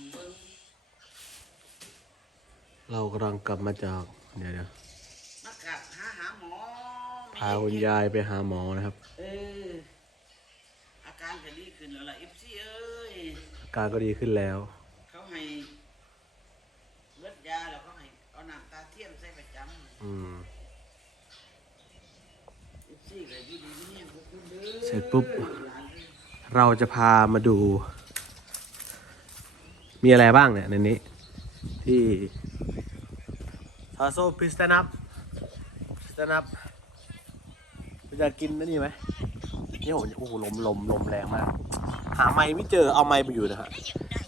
มเบิ้งเรากำลังกลับมาจากเดี๋ยวเดี๋ยวมากัดหาหาหมอพาคุณยายไปหาหมอนะครับ เออ อาการก็ดีขึ้นแล้วล่ะเอฟซีเอ้ย อาการก็ดีขึ้นแล้ว เขาให้เลือดยาแล้วเขาให้เอาน้ำตาเทียมใส่ประจำอืมเอฟซีก็อยู่ดีนี่เนี่ยพวกคุณเด้อเสร็จปุ๊บหลานเอ้ยเราจะพามาดู มีอะไรบ้างเนี่ยในนี้ ที่ทาโซพิสตนับพิสตนับคุณจะกินนั่นนี่ไหมนี่ผมโอ้โหลมลมลมแรงมาก หาไม้ไม่เจอเอาไม้ไปอยู่นะฮะ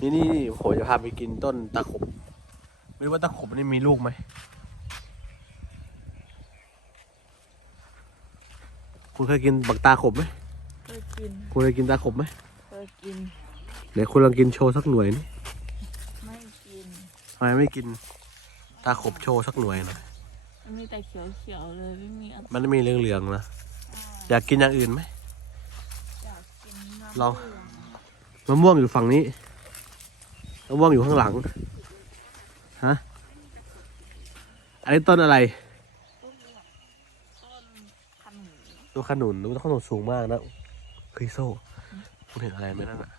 นี่นี่นี่ผมจะพาไปกินต้นตะขบไม่รู้ว่าตะขบนี่มีลูกไหมคุณเคยกินบักตาขบไหมเคยกิน คุณเคยกินตาขบไหมเคยกิน ไหนคุณลองกินโชว์สักหน่วยนี่ไม่กิน ทำไมไม่กินตาขบโชว์สักหน่วยหน่อยมันมีแต่เขียวๆเลยไม่มีอะไรมันไม่มีเหลืองๆนะอยากกินอย่างอื่นไหมอยากกินน้ำลองเหลืองมะม่วงอยู่ฝั่งนี้มะม่วงอยู่ข้างหลังฮะอันนี้ต้นอะไรต้นต้นขนุนต้นขนุนต้นขนุนสูงมากนะคริโซ่คุณเห็นอะไรไหมนั่นอะ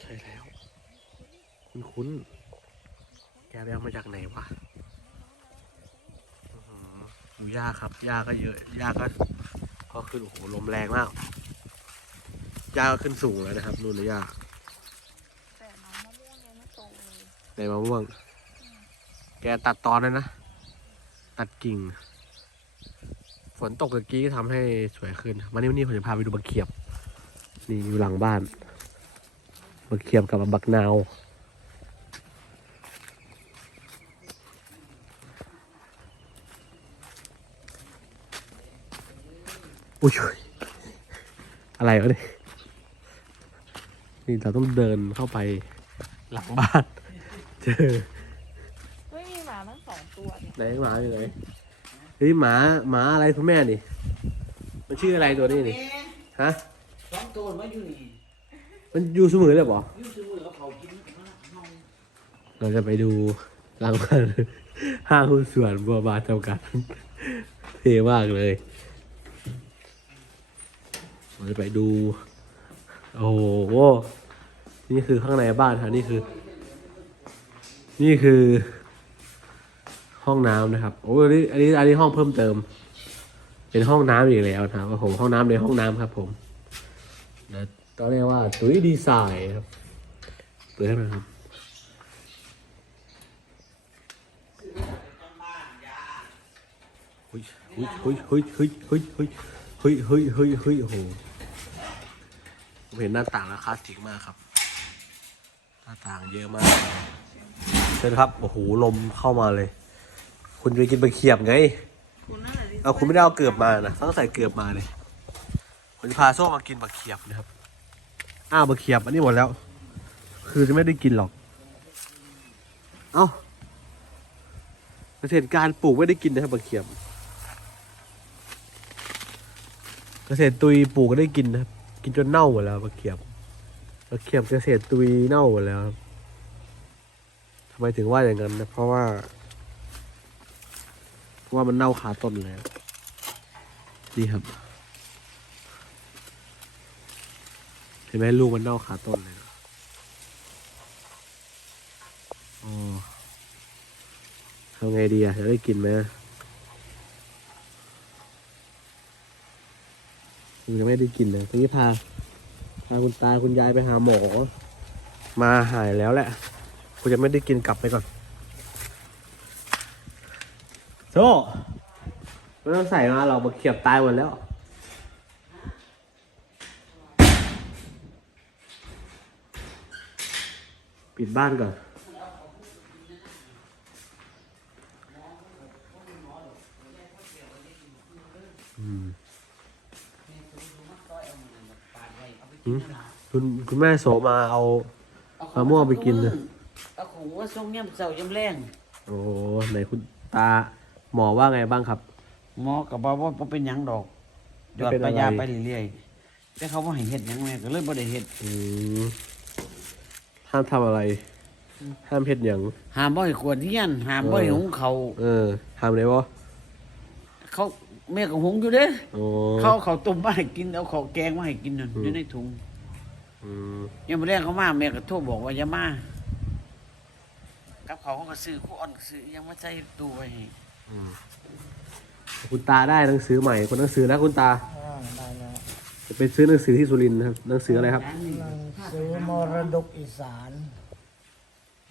ใช่แล้ว คุณคุ้นๆแกไปเอามาจากไหนวะอื้อหือดูหญ้าครับหญ้าก็เยอะหญ้าก็ก็ขึ้นโอ้โหลมแรงมากหญ้าก็ขึ้นสูงแล้วนะครับนู่นเลยหญ้าแต่มะม่วงยังไม่โตเลยในมะม่วง แกตัดตอนเลยนะ ตัดกิ่ง ฝนตกตะกี้ก็ทำให้สวยขึ้นวันนี้วันนี้ผมจะพาไปดูบักเขียบ นี่อยู่หลังบ้าน บักเขียบกับบักนาว อุ้ยอะไรวะเนี่ยนี่เราต้องเดินเข้าไปหลังบ้าน เจอไม่มีหมาทั้งสองตัวเนี่ยไหนหมาอยู่ไหนเฮ้ยหมาหมาอะไรคุณแม่นี่ มันชื่ออะไรตัวนี้นี่แม่ฮะสองตัวมาอยู่นี่มันอยู่เสมอเลยเหรออยู่ซื้อมือเขาเผากินมาเฮาเราจะไปดูหลังบ้านห้างหุ้นส่วนบัวบานจำกัดเท่มากเลย เราจะไปดู โอ้โห นี่คือข้างในบ้านครับนี่คือ นี่คือ ห้องน้ำนะครับ โอ้อันนี้อันนี้อันนี้ห้องเพิ่มเติม เป็นห้องน้ำอีกแล้วนะครับผมห้องน้ำในห้องน้ำครับ ผมแล้วต้องเรียกว่าตุ้ยดีไซน์ครับเปิดให้หน่อยครับเฮ้ยเฮ้ยเฮ้ยเฮ้ยเฮ้ยเฮ้ยเฮ้ยเฮ้ยเฮ้ยเฮ้ยเฮ้ยโอ้โห ผมเห็นหน้าต่างแล้วคลาสสิกมากครับ หน้าต่างเยอะมาก เชิญครับ โอ้โห ลมเข้ามาเลย คุณจะไปกินไปเขียบไง คุณนั่นแหละที่เอาคุณไม่ได้เอาเกือบมานะต้องใส่เกือบมาเลยผมจะพาโซ่มากินบักเขียบนะครับ อ้าวบักเขียบอันนี้หมดแล้ว คือจะไม่ได้กินหรอก เอ้าเกษตรการปลูกไม่ได้กินนะครับบักเขียบ เกษตรตุยปลูกก็ได้กินนะครับ กินจนเน่าหมดแล้วบักเขียบบักเขียบเกษตรตุยเน่าหมดแล้วครับทำไมถึงว่าอย่างนั้นนะเพราะว่า เพราะว่ามันเน่าคาต้นแล้วนี่ครับ เห็นไหมลูกมันเน่าคาต้นเลยนะโอ้ทำไงดีอะจะได้กินไหมมัน ยังไม่ได้กินเลยทีนี้พา พาคุณตาคุณยายไปหาหมอ มาหายแล้วแหละคุณจะไม่ได้กินกลับไปก่อนโซ่ไม่ต้องใส่มาเรามาเขียบตายหมดแล้วปิดบ้านก่อน อืมคุณคุณแม่โสมาเอามะม่วงไปกินเลยเอาของว่าทรงย่ำเสาย่ำแรงโอ้ไหนคุณตาหมอว่าไงบ้างครับ หมอก็บอกว่าบ่เป็นหยังดอกยอดเป็นไปอะไรยาไปเรื่อยๆแต่เขาบ่ให้เฮ็ดหยังแม่ก็เลยบ่ได้เฮ็ดอืมห้ามทำอะไร ห้ามเพ็ดหยังห้ามบ่ให้ขวดเฮียนห้ามบ่ให้หุงเขาวเออห้ามไหนวะเขา แม่ก็หุงอยู่เด้โอ้ เขาเอาเขาวต้มมาให้กินเอาเขาวแกงมาให้กินนั่นอืม อยู่ในถุงอืมยังมาแรกเขามาแม่ก็โทรบอกว่าอย่ามากับเขาวเขาก็ซื้อคู่อ่อนก็ซื้อยังมาใส่ตู้ไว้ให้อืมคุณตาได้หนังสือใหม่คนหนังสือนะคุณตาอ่าได้แล้วจะไปซื้อหนังสือที่สุรินทร์นะครับหนังสืออะไรครับหนังสือมรดกอีสาน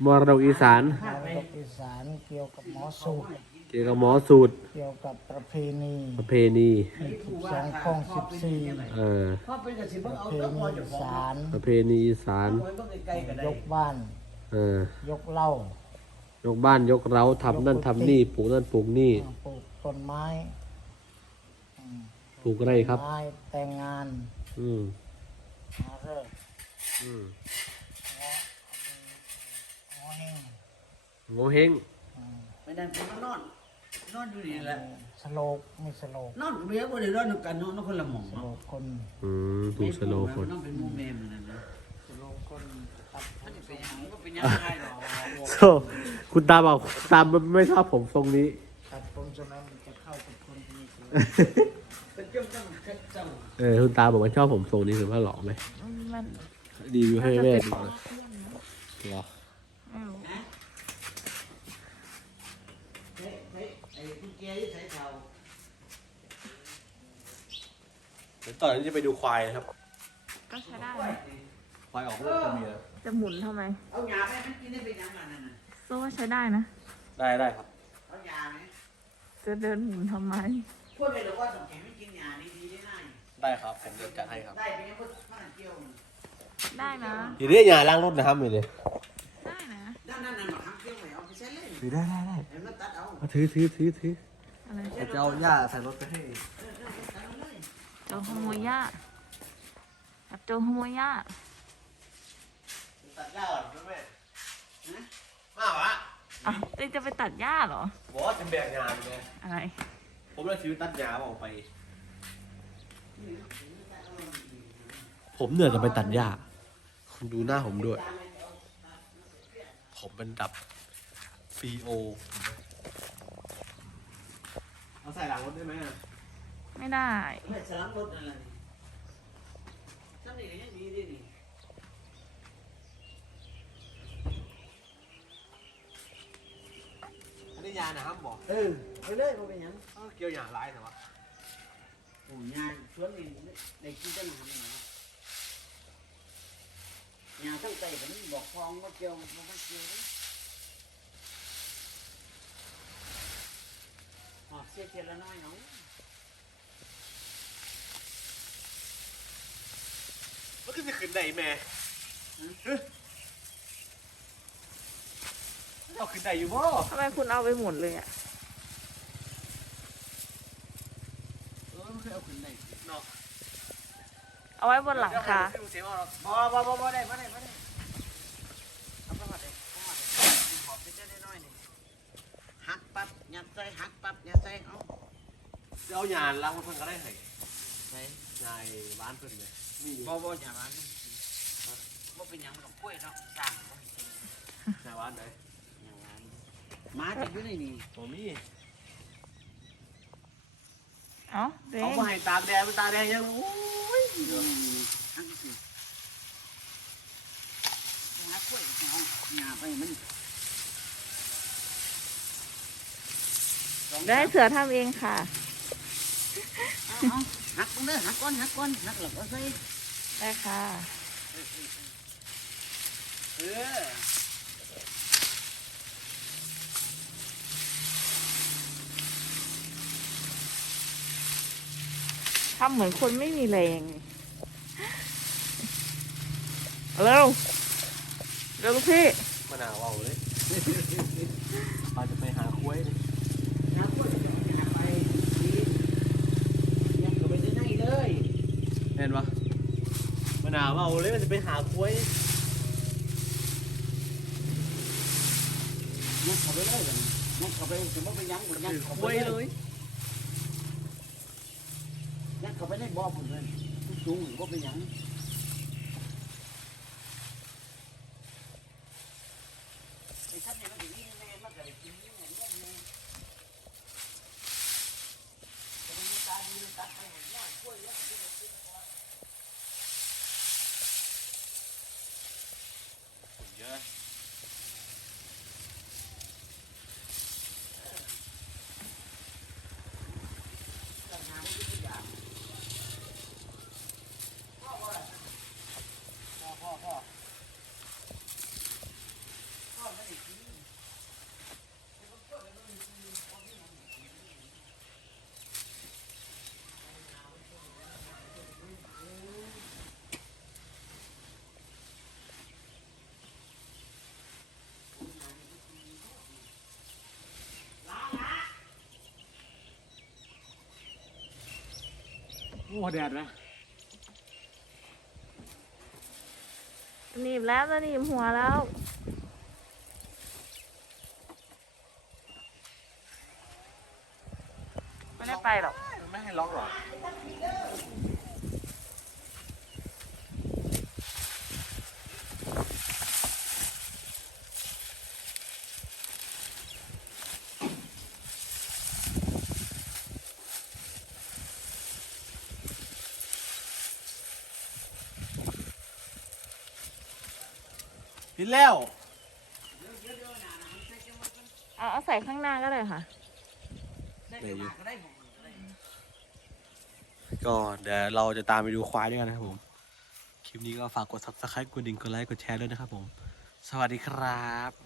มรดกอีสานมรดกอีสานเกี่ยวกับหมอสูตรเกี่ยวกับหมอสูตรเกี่ยวกับประเพณีประเพณีสิบสองข้องสิบสี่เออพ่อเป็นกสิเบิ่งปเอาระเพแต้พอณีจะอีฟ้องสานประเพณีอีสานเอาไว้เบิ่งไกลๆก็ได้ยกบ้าน เออยกเหล้ายกบ้านยกเร้าทำนั่นทำนี่ปลูกนั่นปลูกนี่ปลูกต้นไม้อืมปลูกอะไรครับ ไม้แต่งงานอืมหาเลิกษ์อืมงอเฮงโงเฮงอืมไม่นั่นเป็นนอน นอนอยู่นี่แหละสโลกมีสโลกนอนกับเมียบ่ได้นอนนำกันนอนนอนคนละหม่องสเนาะโลกคนอืมดูสโลว์คน นอนเป็นหมู่แม่มันนั่นนะสโลกคนตัดผมันมจะเป็นหยังมันก็เป็นหยังได้หรอกโซ่คุณตาบอกตามไม่ชอบผมทรงนี้ ตัดผมจนนั้นมันจะเข้ากับคนที่นี่เป็นจ้องจ้องจ้องเออคุณตาบอกว่าชอบผมทรงนี้คือว่าหล่อไหมมันรีวิวให้แม่ดูน่าหน่อยจะเป็นของเพื่อนนะเหรอ ไม่รู้ นะเฮ้ยเฮ้ยไอ้กุญแจที่ใส่เท้า เดี๋ยวตอนนี้จะไปดูควายนะครับ ก็ใช้ได้นะควายออกลูกตัวเมียจะหมุนทำไม เอายาไปมันกินได้เป็นหยังมันนั่นน่ะโซ่ว่าใช้ได้นะ ได้ได้ครับ เอายาไหมจะเดินหมุนทำไม พูดไปเลยว่าสงแข็งไม่กินยาดีๆได้ง่ายได้ครับ ผมจะจัดให้ครับได้ไปยังพูดมันเกี่ยวมันได้นะทีนี้อย่าล้างรถนะครับมีเลยได้นะด้านนั้นน่ะมาทำเกี่ยวไหมเอาไปใช้เล่นถือได้ได้ได้เห็นมันตัดเอาเอาถือถือถือถืออะไรจะเอาหญ้าใส่รถไปให้ตัดเอาเลย โจรขโมยหญ้าจับโจรขโมยหญ้าตัดหญ้าก่อนแม่นะมาวะอะเต้จะไปตัดหญ้าเหรอบอกว่าจะแบ่งงานไงอะไร ผมเลยชีวิตตัดหญ้าออกไป ผมเหนื่อยจะไปตัดหญ้า คุณดูหน้าผมด้วย ผมเป็นดับฟีโอ เอาใส่หลังรถได้ไหมอะ ไม่ได้ไม่สลังรถอะไรซ้ำนี่ก็ยังดีดีนี่อันนี้ยานะครับบอกเออไปเลยบ่เป็นหยังเอ้าเกี่ยวอย่างไรแต่ว่าโอ้ยาสวนนี่ได้กินได้หนานนะยาทั้งใจผมบอกฟองว่าเกี่ยวมันไม่เกี่ยวเลยออกเสียเทียละน้อยเนาะ มันก็จะขึ้นได้แม่เอาขึ้นได้อยู่บ่ทำไมคุณเอาไปหมดเลยอะเออมันเคยเอาขึ้นได้เนาะเอาไว้บนหลังคาเสียงว่าเราบ่บ่บ่บ่ได้บ่ได้บ่ได้เอาไปหอดเลยเอาหอดเลยหอบไปเจ้าได้น้อยนี่หักปั๊บยัดใส่หักปั๊บยัดใส่เอาจะเอาหยานล้างมันเพิ่งก็ได้ให้ใส่ยายบ้านเพิ่นเลยนี่ บ่บ่อย่ามานี่บ่เป็นหยังดอกกล้วยเนาะสร้างบ่ให้กินยายบ้านไหนอย่างนั้นหมาจะอยู่ในนี่ผมมีเอ้าเด้เอามาให้ตากแดดมันตากแดดยังโอ้ยทั้งสิหากล้วยเอาหญ้าไปมันสองได้เสือทำเองค่ะ เอาเอาหักก่อนเด้อหักก่อนหักก่อนหักแล้วก็ใส่ ได้ค่ะ เออทำเหมือนคนไม่มีแรงเร็วเร็วลูกพี่มะนาวเอาเลย เราจะไปหาคุ้ยนี่หักกล้วยจะเอาหญ้าไปดียังก็ไปได้ไหนเลย เห็นปะ มะนาวเอาเลยมันจะไปหาคุ้ยยังเข้าไปเลยกันยังเข้าไปจะบ่ไปยังบ่ยังเข้าไปคุ้ยเลเลยยยังเข้าไปในบ่อพุ่นเลยสูงบ่เป็นหยัง อ้แดดนะหนีบแล้วจะหนีบหัวแล้วไม่ได้ไปหรอก ไม่ให้ล็อกหรอ ปิดแล้ว เอาเอาใส่ข้างหน้าก็เลยค่ะ ได้อยู่ก็ได้ผมก็ได้ก็เดี๋ยวเราจะตามไปดูควายด้วยกันนะครับผม คลิปนี้ก็ฝากกด subscribe กดดิ่งกดไลค์กดแชร์ด้วยนะครับผม สวัสดีครับ